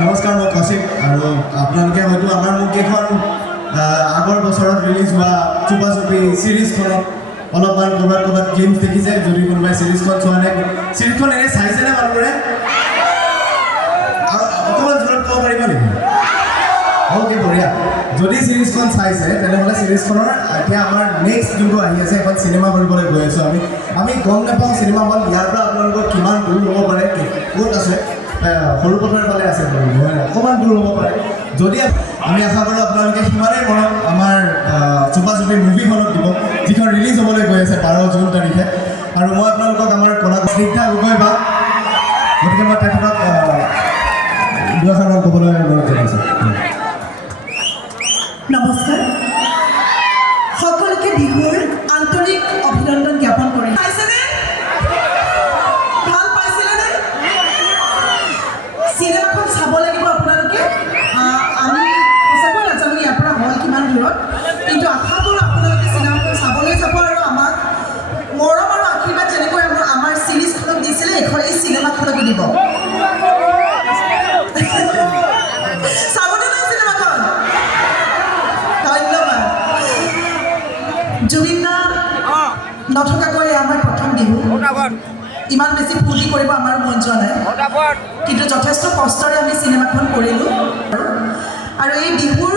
নমস্কাৰ, মই কৌশিক আৰু আপোনালোকে হয়তো আমাৰ মুখকেইখন আগৰ বছৰত ৰিলিজ হোৱা চুপা চুপি ছিৰিজখনত অলপমান ক'ৰবাত গেমছ দেখিছে। যদি কোনোবাই ছিৰিজখন চোৱা নাই, ছিৰিজখন এনেই চাইছেনে মানুহবোৰে? অকণমান জোৰত ক'ব পাৰিব নেকি? অ'কে, বঢ়িয়া। যদি ছিৰিজখন চাইছে তেনেহ'লে ছিৰিজখনৰ এতিয়া আমাৰ নেক্সট যোনটো আহি আছে এখন চিনেমা কৰিবলৈ গৈ আছোঁ আমি গম নাপাওঁ চিনেমা হল ইয়াৰ পৰা আপোনালোকৰ কিমান দূৰ হ'ব পাৰে, ক'ত আছে, সৰু পথাৰ ফালে আছে অকণমান দূৰ হ'ব পাৰে। যদি আমি আশা কৰোঁ আপোনালোকে সিমানেই মনত আমাৰ চুপা চুপি মুভিখনত দিব, যিখন ৰিলিজ হ'বলৈ গৈ আছে 12 জুন তাৰিখে। আৰু মই আপোনালোকক আমাৰ কলা স্নিগ্ধা গগৈ বা গতিকে মই তেখেতক দুআষাৰমান ক'বলৈ অনুৰোধ জনাইছোঁ। নমস্কাৰ, সকলোকে বিহুৰ আন্তৰিক অভিনন্দন জ্ঞাপন কৰি পাইছেনে? ভাল পাইছিলেনে? চিনেমাখন চাব লাগিব আপোনালোকে। আমি সঁচাকৈ নাজানো ইয়াৰ পৰা হল কিমান দূৰত, কিন্তু আশা কৰোঁ আপোনালোকে চিনেমাখন চাবলৈ যাব আৰু আমাক মৰম আৰু আশীৰ্বাদ যেনেকৈ আমাৰ ছিৰিজখনক দিছিলে এই চিনেমাখনকো দিব। চাবনে নাই চিনেমাখন? ধন্যবাদ। জুবিন দা নথকাকৈ আমাৰ প্ৰথম বিহু, ইমান বেছি ফূৰ্তি কৰিব আমাৰ মন যোৱা নাই, কিন্তু যথেষ্ট কষ্টৰে আমি চিনেমাখন কৰিলোঁ। আৰু এই বিহুৰ